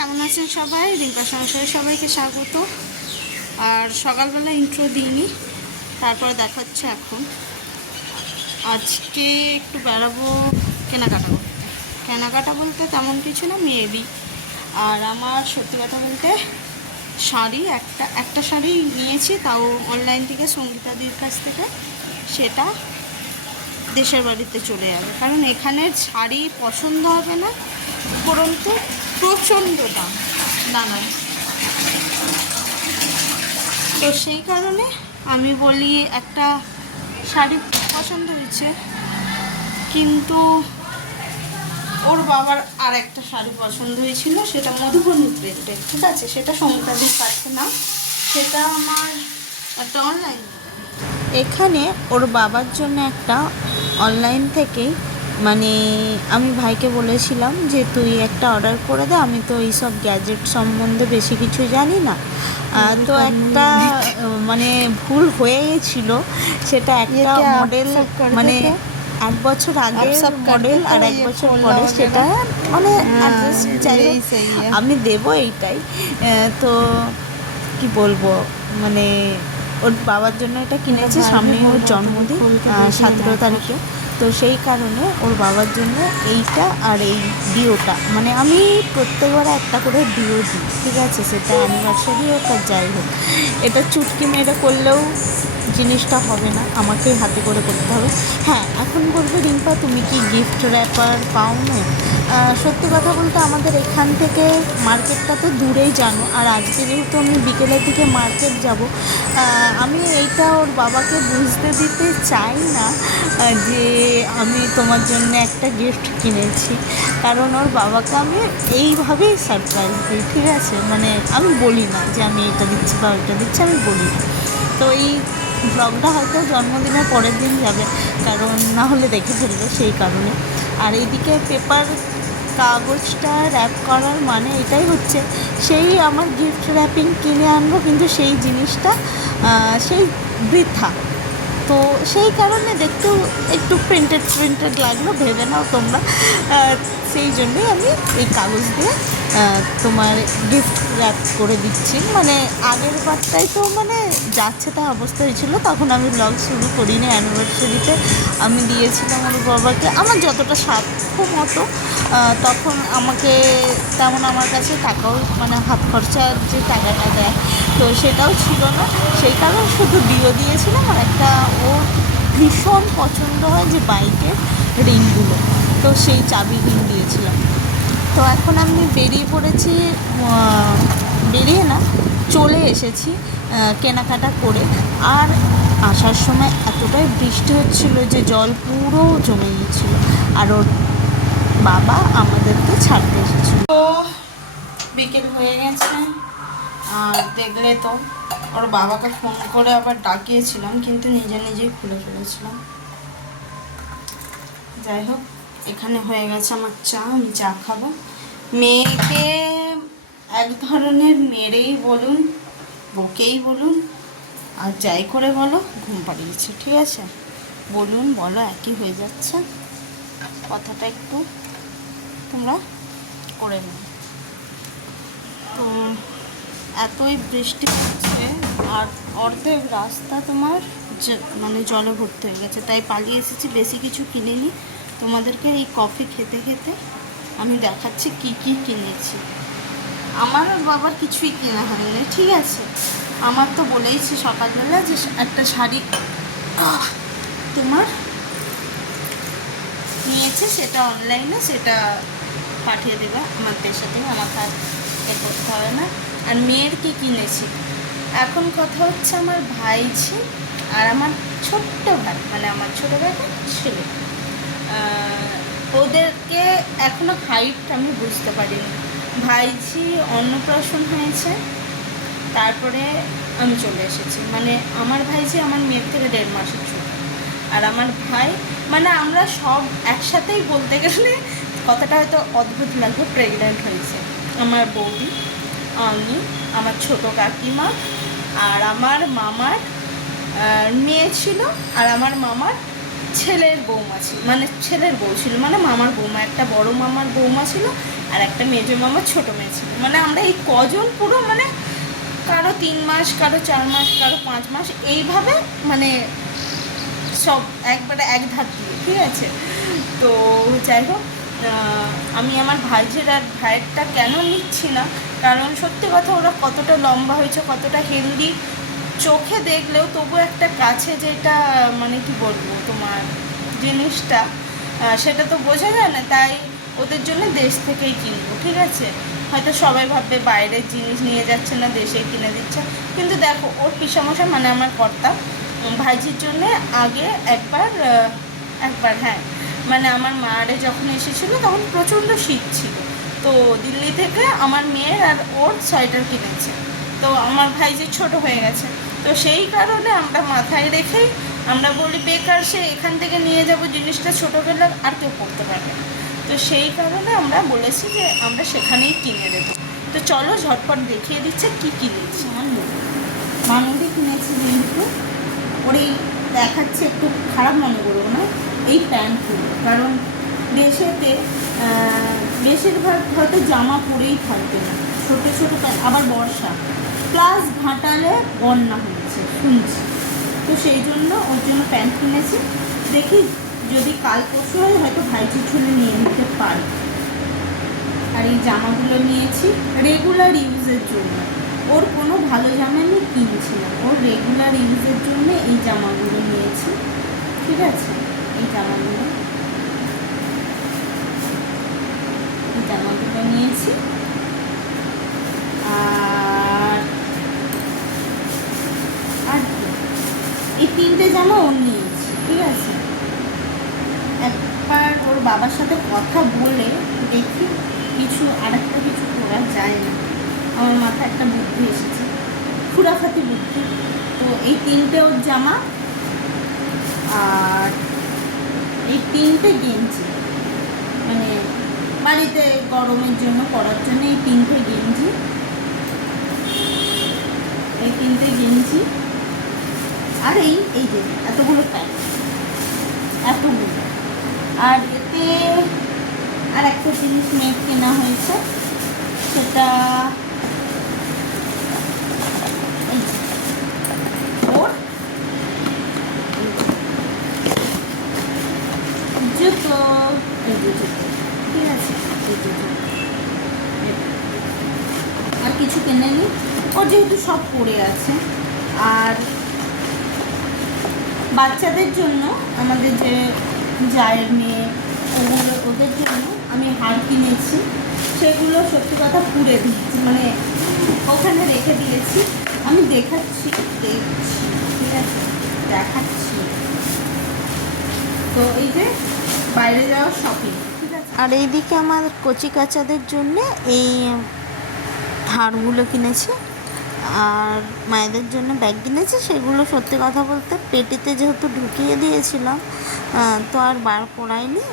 কেমন আছেন সবাই? রিম্পা সংসারে সবাইকে স্বাগত। আর সকালবেলা ইন্ট্রো দিইনি, তারপরে দেখাচ্ছে এখন। আজকে একটু বেড়াবো কেনাকাটা করতে। কেনাকাটা বলতে তেমন কিছু না মেয়েরই আর আমার সত্যি কথা বলতে শাড়ি, একটা একটা শাড়ি নিয়েছি, তাও অনলাইন থেকে সঙ্গীতাদির কাছ থেকে। সেটা দেশের বাড়িতে চলে যাবে। কারণ এখানের শাড়ি পছন্দ হবে না, উপরন্তু প্রচণ্ড দাম দাঁড়ায় তো সেই কারণে আমি বলি একটা শাড়ি পছন্দ হয়েছে, কিন্তু ওর বাবার আর একটা শাড়ি পছন্দ হয়েছিল, সেটা মধুবনী প্রিন্টের। ঠিক আছে? সেটা সঙ্গীতাদির কাছে না সেটা আমার একটা অনলাইন এখানে ওর বাবার জন্য একটা অনলাইন থেকেই মানে আমি ভাইকে বলেছিলাম যে তুই একটা অর্ডার করে দে আমি তো এইসব গ্যাজেট সম্বন্ধে বেশি কিছু জানি না। তো একটা মানে ভুল হয়ে গেছিল সেটা একটা মডেল মানে এক বছর আগে মডেল আর এক বছর পরে সেটা মানে আমি দেব এইটাই। তো কি বলব মানে ওর বাবার জন্য এটা কিনেছে সামনে ওর জন্মদিন সতেরো তারিখে। তো সেই কারণে ওর বাবার জন্য এইটা আর এই ডিওটা। মানে আমি প্রত্যেকবার একটা করে ডিও দিই, ঠিক আছে? সেটা অ্যানিভার্সারি হোক আর যাই হোক। এটা চুটকি মেরে করলেও জিনিসটা হবে না, আমাকেই হাতে করে করতে হবে। হ্যাঁ এখন বলবে, রিম্পা, তুমি কি গিফট র্যাপার পাও না সত্যি কথা বলতে আমাদের এখান থেকে মার্কেটটা তো দূরেই জানো, আর আজকে যেহেতু আমি বিকেলের দিকে মার্কেট যাব আমি এইটা ওর বাবাকে বুঝতে দিতে চাই না যে আমি তোমার জন্য একটা গিফট কিনেছি। কারণ ওর বাবাকে আমি এইভাবেই সারপ্রাইজ দিই, ঠিক আছে? মানে আমি বলি না যে আমি এটা দিচ্ছি বা ওইটা দিচ্ছি, আমি বলি না। তো এই ব্লগটা হয়তো জন্মদিনের পরের দিন যাবে, কারণ না হলে দেখে ফেলবে সেই কারণে। আর এইদিকে পেপার কাগজটা র্যাপ করার মানে এটাই হচ্ছে, সেই আমার গিফট র্যাপিং কিনে আনব, কিন্তু সেই জিনিসটা সেই বৃথা। তো সেই কারণে দেখতেও একটু প্রিন্টেড প্রিন্টেড লাগল, ভেবে নাও তোমরা। সেই জন্যই আমি এই কাগজ দিয়ে তোমার গিফট র্যাপ করে দিচ্ছি। মানে আগের বারটাই তো মানে যাচ্ছে তা অবস্থা হয়েছিল তখন আমি ব্লগ শুরু করিনি অ্যানিভার্সারিতে আমি দিয়েছিলাম ওর বাবাকে। আমার যতটা সাধ্য মতো তখন আমাকে তেমন আমার কাছে টাকাও মানে হাত খরচার যে টাকাটা দেয়, তো সেটাও ছিল না। সেই কারণে শুধু ডিও দিয়েছিলাম আর একটা ওর ভীষণ পছন্দ হয় যে বাইকের রিংগুলো, তো সেই চাবি রিং দিয়েছিলাম। তো এখন আমি বেরিয়ে পড়েছি বেরিয়ে না, চলে এসেছি কেনাকাটা করে। আর আসার সময় এতটাই বৃষ্টি হচ্ছিল যে জল পুরো জমে গিয়েছিল। আর ওর বাবা আমাদেরকে ছাড়তে এসেছিল। তো বিকেল হয়ে গেছে, আর দেখলে তো ওর বাবাকে ফোন করে আবার ডাকিয়েছিলাম, কিন্তু নিজে নিজেই খুলে ফেলেছিলাম। যাই হোক এখানে হয়ে গেছে আমার চা, আমি চা খাব। মেয়েকে এক ধরনের মেরেই বলুন, বকেই বলুন, আর যাই করে বলো, ঘুম পাড়িয়েছে, ঠিক আছে? বলুন, বলো, একই হয়ে যাচ্ছে। কথাটা একটু তোমরা করে নাও। তো, এতই বৃষ্টি হচ্ছে আর অর্ধেক রাস্তা তোমার মানে জলে ভর্তি হয়ে গেছে, তাই পালিয়ে এসেছি, বেশি কিছু কিনে কিনিনি। তোমাদেরকে এই কফি খেতে খেতে আমি দেখাচ্ছি কি কি কিনেছি। আমার আর বাবার কিছুই কেনা হয়নি, ঠিক আছে? আমার তো বলেইছি সকালবেলা যে একটা শাড়ি তোমার নিয়েছে, সেটা অনলাইনে সেটা পাঠিয়ে দেবে আমাদের সাথে আমাকে আর এ করতে হবে না। আর মেয়ের কি কিনেছি? এখন কথা হচ্ছে আমার ভাইঝি আর আমার ছোট্ট ভাই মানে আমার ছোটো ভাইটা ছেলে। ওদেরকে এখনও হাইট আমি বুঝতে পারিনি। ভাইঝি অন্নপ্রাশন হয়েছে, তারপরে আমি চলে এসেছি। মানে আমার ভাইঝি আমার মেয়ের থেকে দেড় মাসের ছোট। আর আমার ভাই মানে আমরা সব একসাথেই বলতে গেলে কথাটা হয়তো অদ্ভুত লাগবে প্রেগনেন্ট হয়েছে। আমার বৌদি, আমি, আমার ছোট কাকিমা, আর আমার মামার মেয়ে ছিল, আর আমার মামার ছেলের বৌমা ছিল মানে ছেলের বউ ছিল মানে মামার বৌমা, একটা বড় মামার বৌমা ছিল আর একটা মেজো মামার ছোট মেয়ে ছিল। মানে আমরা এই কজন পুরো মানে কারও তিন মাস, কারও চার মাস, কারও পাঁচ মাস এইভাবে মানে সব একবারে এক ধার দিয়ে, ঠিক আছে? তো যাই হোক আমি আমার ভাইঝের আর ভাইয়েরটা কেন নিচ্ছি না? কারণ সত্যি কথা ওরা কতটা লম্বা হয়েছে, কতটা হেলদি চোখে দেখলেও তবু একটা কাছে যেটা মানে কি বলব, তোমার জিনিসটা সেটা তো বোঝা যায় না, তাই ওদের জন্য দেশ থেকেই কিনবো, ঠিক আছে? হয়তো সবাই ভাববে বাইরের জিনিস নিয়ে যাচ্ছে না দেশেই কিনে দিচ্ছে। কিন্তু দেখো, ওর পিসামশা মানে আমার কর্তা ভাইজির জন্য আগে একবার একবার হ্যাঁ মানে আমার মারে যখন এসেছিল তখন প্রচণ্ড শীত ছিল। তো দিল্লি থেকে আমার মেয়ের আর ওর সোয়েটার কিনেছে। তো আমার ভাই যে ছোট হয়ে গেছে। তো সেই কারণে আমরা মাথায় রেখেই আমরা বলি, বেকার সে এখান থেকে নিয়ে যাব জিনিসটা ছোটো গেলে আর কেউ পড়তে পারবে তো সেই কারণে আমরা বলেছি যে আমরা সেখানেই কিনে দেবো। তো চলো ঝটপট দেখিয়ে দিচ্ছে কী কিনেছি আমার কিনেছি কিন্তু ওর এই দেখাচ্ছে একটু খারাপ মনে করব না, এই প্যান্টগুলো কারণ দেশেতে বেশিরভাগ হয়তো জামা পরেই থাকবে না। ছোটো ছোটো আবার বর্ষা। প্লাস ঘাটালে বন্যা হয়েছে শুনছি। তো সেই জন্য ওর জন্য প্যান্ট কিনেছি। দেখি যদি কাল পরশু হয়, হয়তো ভাইজি ছুলে নিয়ে নিতে পারি। আর এই জামাগুলো নিয়েছি রেগুলার ইউজের জন্য। ওর কোনো ভালো জামা আমি কিনছি না। ওর রেগুলার ইউজের জন্য এই জামাগুলো নিয়েছি। ঠিক আছে? এই জামাগুলো। এই জামাগুলো নিয়েছি আর আর কি? এই তিনটে জামা ওর নিয়েছি ঠিক আছে? একবার ওর বাবার সাথে কথা বলে দেখি কিছু আর একটা কিছু করা যায় না। আমার মাথায় একটা বুদ্ধি এসেছে খুরাফাতি বুদ্ধি। তো এই তিনটে ওর জামা আর এই তিনটে গেঞ্জি। মানে বাড়িতে গরমের জন্য পরার জন্য এই তিনটে গেঞ্জি। এই তিনটে গেঞ্জি আর এই এই যে, এতগুলো প্যান্ট এতগুলো। আর এতে আর একটা জিনিস মেয়ের কেনা হয়েছে, সেটা জুতো ঠিক আছে। আর কিছু কেনেনি। ওর যেহেতু সব পড়ে আছে, আর বাচ্চাদের জন্য, আমাদের যে জায়ের মেয়ে, ওগুলো ওদের জন্য আমি হার কিনেছি। সেগুলো সত্যি কথা পুড়ে দিয়েছি মানে ওখানে রেখে দিয়েছি। আমি দেখাচ্ছি, দেখছি, ঠিক আছে? দেখাচ্ছি। তো এই যে বাইরে যাওয়ার শপিং ঠিক আছে? আর এইদিকে আমার কচি কাচাদের জন্য এই হারগুলো কিনেছি। আর মায়েদের জন্য ব্যাগ কিনেছি, সেগুলো সত্যি কথা বলতে পেটিতে যেহেতু ঢুকিয়ে দিয়েছিলাম তো আর বার করাইনি।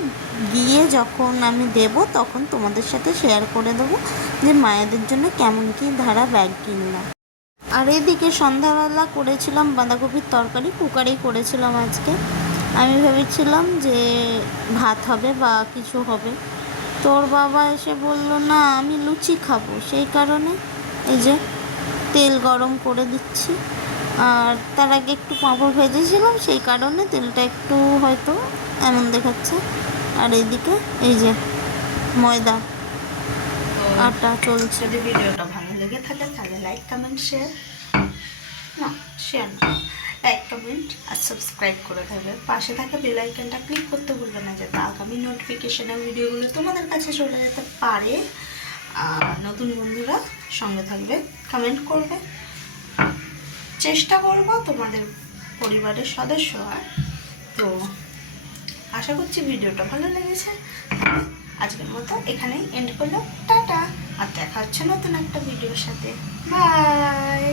গিয়ে যখন আমি দেব, তখন তোমাদের সাথে শেয়ার করে দেবো যে মায়েদের জন্য কেমন কী ধারা ব্যাগ কিনলাম। আর এদিকে সন্ধ্যাবেলা করেছিলাম বাঁধাকপির তরকারি, কুকারেই করেছিলাম আজকে। আমি ভেবেছিলাম যে ভাত হবে বা কিছু হবে। তোর বাবা এসে বলল, না, আমি লুচি খাব। সেই কারণে এই যে তেল গরম করে দিচ্ছি। আর তার আগে একটু পাঁপড় ভেজেছিলাম সেই কারণে তেলটা একটু হয়তো এমন দেখাচ্ছে। আর এইদিকে এই যে ময়দা আটা চলছে। যদি ভিডিওটা ভালো লেগে থাকে তাহলে লাইক কমেন্ট শেয়ার। না শেয়ার না লাইক কমেন্ট আর সাবস্ক্রাইব করে দেবে পাশে থাকা বেল আইকনটা ক্লিক করতে ভুলবে না যাতে আগামী নোটিফিকেশনের ভিডিওগুলো তোমাদের কাছে চলে যেতে পারে। আর নতুন বন্ধুরা সঙ্গে থাকবে কমেন্ট করবে। চেষ্টা করব তোমাদের পরিবারের সদস্য আর তো আশা করছি ভিডিওটা ভালো লেগেছে। আজকের মতো এখানেই এন্ড করল টাটা। আর দেখা হচ্ছে নতুন একটা ভিডিওর সাথে। বাই